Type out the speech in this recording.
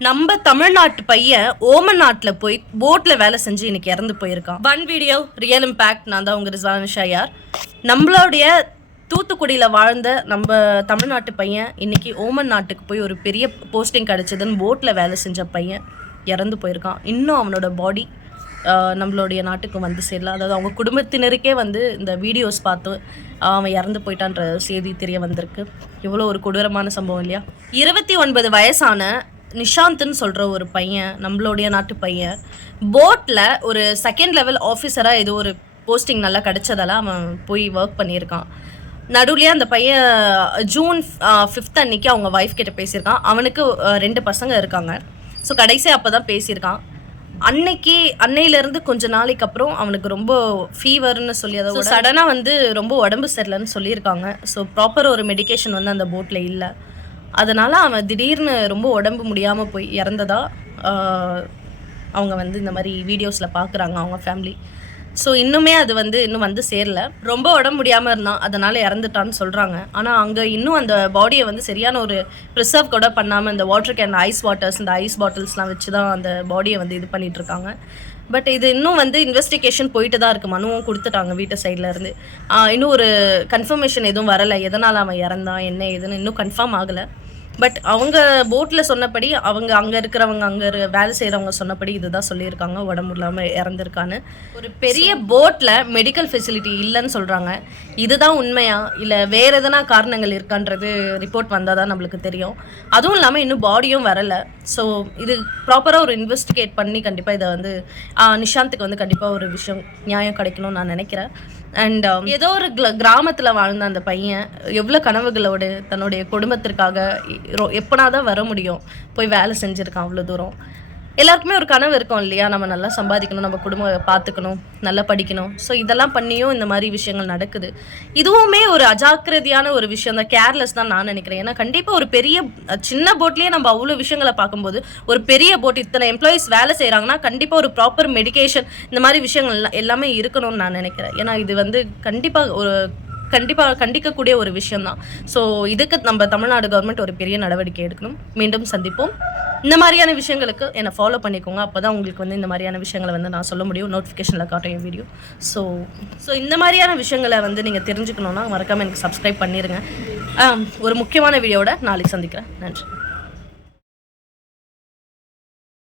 நம்ம தமிழ்நாட்டு பையன் ஓமன் நாட்டில் போய் போட்டில் வேலை செஞ்சு இன்னைக்கு இறந்து போயிருக்கான். One video real impact. நான் தான் உங்கள் ரிசானிஷா யார். நம்மளுடைய தூத்துக்குடியில் வாழ்ந்த நம்ம தமிழ்நாட்டு பையன் இன்னைக்கு ஓமன் நாட்டுக்கு போய் ஒரு பெரிய போஸ்டிங் கிடச்சிதுன்னு போட்டில் வேலை செஞ்ச பையன் இறந்து போயிருக்கான். இன்னும் அவனோட பாடி நம்மளுடைய நாட்டுக்கு வந்து சேரல. அதாவது அவங்க குடும்பத்தினருக்கே வந்து இந்த வீடியோஸ் பார்த்து அவன் இறந்து போயிட்டான்ற செய்தி தெரிய வந்திருக்கு. இவ்வளோ ஒரு கொடூரமான சம்பவம் இல்லையா? 29 வயசான நிஷாந்த்னு சொல்கிற ஒரு பையன், நம்மளுடைய நாட்டு பையன், போட்டில் ஒரு செகண்ட் லெவல் ஆஃபீஸராக ஏதோ ஒரு போஸ்டிங் நல்லா கிடச்சதால அவன் போய் ஒர்க் பண்ணியிருக்கான். நடுவுலேயே அந்த பையன் ஜூன் 5 அன்னைக்கு அவங்க ஒய்ஃப் கிட்ட பேசியிருக்கான். அவனுக்கு 2 பசங்க இருக்காங்க. ஸோ கடைசி அப்போ தான் பேசியிருக்கான். அன்னையிலேருந்து கொஞ்ச நாளைக்கு அப்புறம் அவனுக்கு ரொம்ப ஃபீவர்னு சொல்லி அதை சடனாக வந்து ரொம்ப உடம்பு சரியில்லைன்னு சொல்லியிருக்காங்க. ஸோ ப்ராப்பர் ஒரு மெடிக்கேஷன் வந்து அந்த போட்டில் இல்லை. அதனால் அவன் திடீர்னு ரொம்ப உடம்பு முடியாமல் போய் இறந்ததா அவங்க வந்து இந்த மாதிரி வீடியோஸில் பார்க்குறாங்க அவங்க ஃபேமிலி. ஸோ இன்னுமே அது வந்து இன்னும் வந்து சேரல. ரொம்ப உடம்பு முடியாமல் இருந்தான், அதனால் இறந்துட்டான்னு சொல்கிறாங்க. ஆனால் அங்கே இன்னும் அந்த பாடியை வந்து சரியான ஒரு ப்ரிசர்வ் கூட பண்ணாமல் இந்த வாட்டர் கேன் ஐஸ் வாட்டர்ஸ், இந்த ஐஸ் பாட்டில்ஸ்லாம் வச்சு தான் அந்த பாடியை வந்து இது பண்ணிகிட்ருக்காங்க. பட் இது இன்னும் வந்து இன்வெஸ்டிகேஷன் போயிட்டு தான் இருக்குது. மனுவும் கொடுத்துட்டாங்க வீட்டு சைட்லேருந்து. இன்னும் ஒரு கன்ஃபர்மேஷன் எதுவும் வரலை. எதனால் அவன் இறந்தான் என்ன ஏதுன்னு இன்னும் கன்ஃபார்ம் ஆகலை. பட் அவங்க போட்டில் சொன்னபடி, அவங்க அங்கே இருக்கிறவங்க, அங்கே வேலை செய்கிறவங்க சொன்னபடி இதுதான் சொல்லியிருக்காங்க, உடம்பு இல்லாமல் இறந்துருக்கான்னு. ஒரு பெரிய போட்டில் மெடிக்கல் ஃபெசிலிட்டி இல்லைன்னு சொல்கிறாங்க. இதுதான் உண்மையா இல்லை வேறு எதனா காரணங்கள் இருக்கான்றது ரிப்போர்ட் வந்தால் தான் நம்மளுக்கு தெரியும். அதுவும் இல்லாமல் இன்னும் பாடியும் வரலை. ஸோ இது ப்ராப்பராக ஒரு இன்வெஸ்டிகேட் பண்ணி கண்டிப்பாக இதை வந்து நிஷாந்துக்கு வந்து கண்டிப்பாக ஒரு விஷயம் நியாயம் கிடைக்கணும்னு நான் நினைக்கிறேன். அண்ட் ஏதோ ஒரு கிராமத்தில் வாழ்ந்த அந்த பையன் எவ்வளோ கனவுகளோடு தன்னுடைய குடும்பத்திற்காக எப்போனா தான் வர முடியும் போய் வேலை செஞ்சுருக்கான் அவ்வளோ தூரம். எல்லாருக்குமே ஒரு கனவு இருக்கும் இல்லையா? நம்ம நல்லா சம்பாதிக்கணும், நம்ம குடும்பம் பார்த்துக்கணும், நல்லா படிக்கணும். ஸோ இதெல்லாம் பண்ணியும் இந்த மாதிரி விஷயங்கள் நடக்குது. இதுவுமே ஒரு அஜாக்கிரதையான ஒரு விஷயம் தான், கேர்லெஸ் தான் நான் நினைக்கிறேன். ஏன்னா கண்டிப்பாக ஒரு பெரிய சின்ன போட்லேயே நம்ம அவ்வளோ விஷயங்களை பார்க்கும்போது ஒரு பெரிய போட் இத்தனை எம்ப்ளாயீஸ் வேலை செய்கிறாங்கன்னா கண்டிப்பாக ஒரு ப்ராப்பர் மெடிக்கேஷன் இந்த மாதிரி விஷயங்கள் எல்லாமே இருக்கணும்னு நான் நினைக்கிறேன். ஏன்னா இது வந்து கண்டிப்பாக கண்டிக்கக்கூடிய ஒரு விஷயம்தான். ஸோ இதுக்கு நம்ம தமிழ்நாடு கவர்மெண்ட் ஒரு பெரிய நடவடிக்கை எடுக்கணும். மீண்டும் சந்திப்போம். இந்த மாதிரியான விஷயங்களுக்கு என்னை ஃபாலோ பண்ணிக்கோங்க. அப்போ தான் உங்களுக்கு வந்து இந்த மாதிரியான விஷயங்களை வந்து நான் சொல்ல முடியும். நோட்டிஃபிகேஷனில் காட்டுறேன் என் வீடியோ. ஸோ இந்த மாதிரியான விஷயங்களை வந்து நீங்கள் தெரிஞ்சுக்கணுன்னா மறக்காமல் எனக்கு சப்ஸ்கிரைப் பண்ணிடுங்க. ஒரு முக்கியமான வீடியோவோட நாளைக்கு சந்திக்கிறேன். நன்றி.